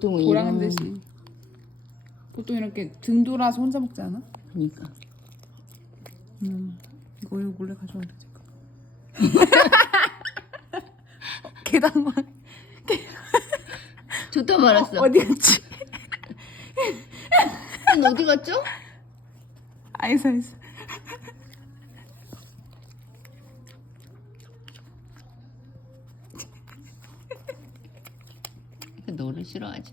보통 보라는 이런- 듯이. 보통 이렇게 등 돌아서 혼자 먹지 않아? 그러니까 이거 몰래 가져와도 될까? 계단만 좋다 말았어. 어디 갔지? 넌 어디 갔죠? 알겠어. 너를 싫어하지.